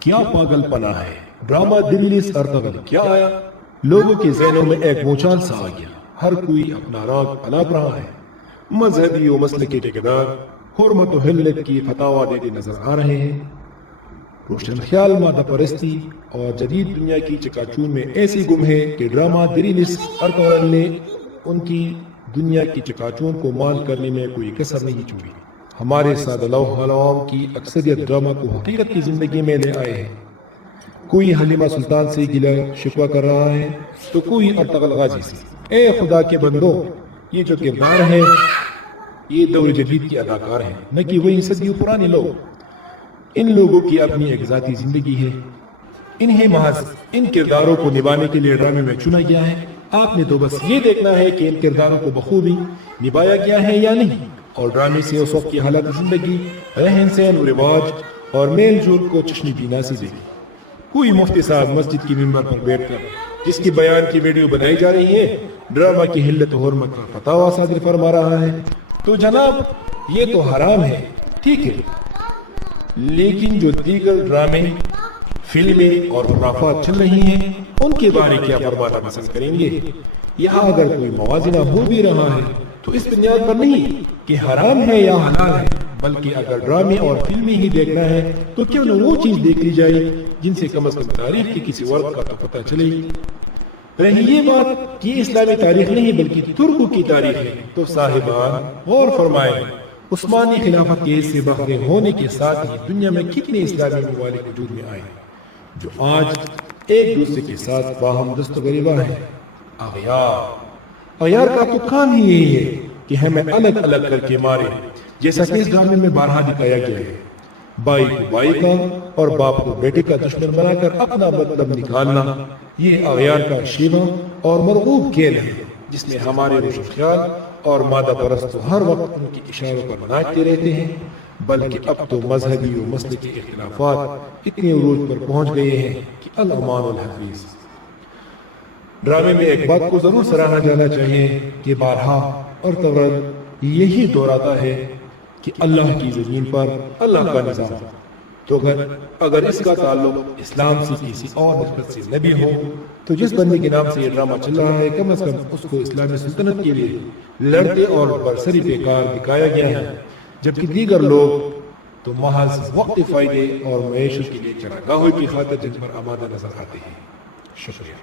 کیا پاگل پنا ہے، ڈرامہ دلی ارطغرل کیا آیا؟ لوگوں کے ذہنوں میں ایک بوچھال سا آ گیا، ہر کوئی اپنا راگ الاپ رہا ہے، مذہبی و مسلکی ٹھیکیدار حرمت و حلت کی فتاوا دیتے نظر آ رہے ہیں۔ روشن خیال مادہ پرستی اور جدید دنیا کی چکاچون میں ایسی گم ہے کہ ڈرامہ دلی ارطغرل نے ان کی دنیا کی چکاچون کو مال کرنے میں کوئی کسر نہیں چھوڑی۔ ہمارے سادہ لوح عوام کی اکثریت ڈرامہ کو حقیقت کی زندگی میں لے آئے ہیں۔ کوئی حلیمہ سلطان سے گلہ شکوہ کر رہا ہے تو کوئی ارطغرل غازی سے۔ اے خدا کے بندوں، یہ جو کردار ہے یہ دور جدید کی اداکار ہیں، نہ کہ وہی صدیوں پرانے لوگ۔ ان لوگوں کی اپنی ایک ذاتی زندگی ہے، انہیں محض ان کرداروں کو نبھانے کے لیے ڈرامے میں چنا گیا ہے۔ آپ نے تو بس یہ دیکھنا ہے کہ ان کرداروں کو بخوبی نبھایا گیا ہے یا نہیں، اور ڈرامے سے اس وقت کی حالت زندگی، رہن سہن و رواج اور میل جول کو چشمی بینا سے دیکھیں۔ کوئی مفتی صاحب مسجد کی ممبر پر بیٹھ کر جس کی بیان کی ویڈیو بنائی جا رہی ہے ڈرامہ کی حلت و حرمت کا فتاوا صادر فرما رہا ہے تو جناب یہ تو حرام ہے، ٹھیک ہے، لیکن جو دیگر ڈرامے، فلمیں اور خرافات چل رہی ہیں ان کے بارے کیا فرمانا پسند کریں گے؟ یہاں اگر کوئی موازنہ ہو بھی رہا ہے تو اس بنیاد پر نہیں کہ حرام ہے یا حلال ہے، بلکہ اگر ڈرامے اور فلمیں ہی دیکھنا ہے تو کیوں نہ وہ چیز دیکھ لی جائے جن سے کم از کم تاریخ کی کسی ورد کا تو پتہ چلے۔ رہی یہ بات کہ اسلامی تاریخ نہیں بلکہ ترکوں کی تاریخ ہے تو صاحبان غور فرمائیں، عثمانی خلافت کے سے بہرے ہونے کے ساتھ ہی دنیا میں کتنے اسلامی ممالک وجود میں آئے جو آج ایک دوسرے کے ساتھ باہم دست و گریباں ہیں۔ اغیار کا تو کام ہی یہی ہے کہ ہمیں الگ الگ کر کے مارے، جیسا کہ اس ڈرامے میں بارہا دکھایا گیا ہے۔ بائی کو بائی کا اور باپ کو بیٹے کا دشمن بنا کر اپنا مطلب نکالنا، یہ اغیار کا شیوا اور مرغوب کھیل ہے جس میں ہمارے روشن خیال اور مادہ پرست ہر وقت ان کے اشاروں پر ناچتے رہتے ہیں، بلکہ اب تو مذہبی و مسلکی اختلافات اتنے عروج پر پہنچ گئے ہیں کہ الامان الحفیظ۔ ڈرامے میں ایک بات کو ضرور سراہا جانا چاہیے کہ بارہا ارطغرل یہی دہراتا ہے کہ اللہ کی زمین پر اللہ کا نظام، تو اگر اس کا تعلق اسلام سے کسی اور نسبت سے نبی ہو تو جس بندے کے نام سے یہ ڈرامہ چل رہا ہے کم از کم اس کو اسلامی سلطنت کے لیے لڑتے اور برسری بیکار دکھایا گیا ہے، جبکہ دیگر لوگ تو محض وقت فائدے اور معیشت کے لیے چراگاہوں کی خاطر جن پر آمادہ نظر آتے ہیں۔ شکریہ۔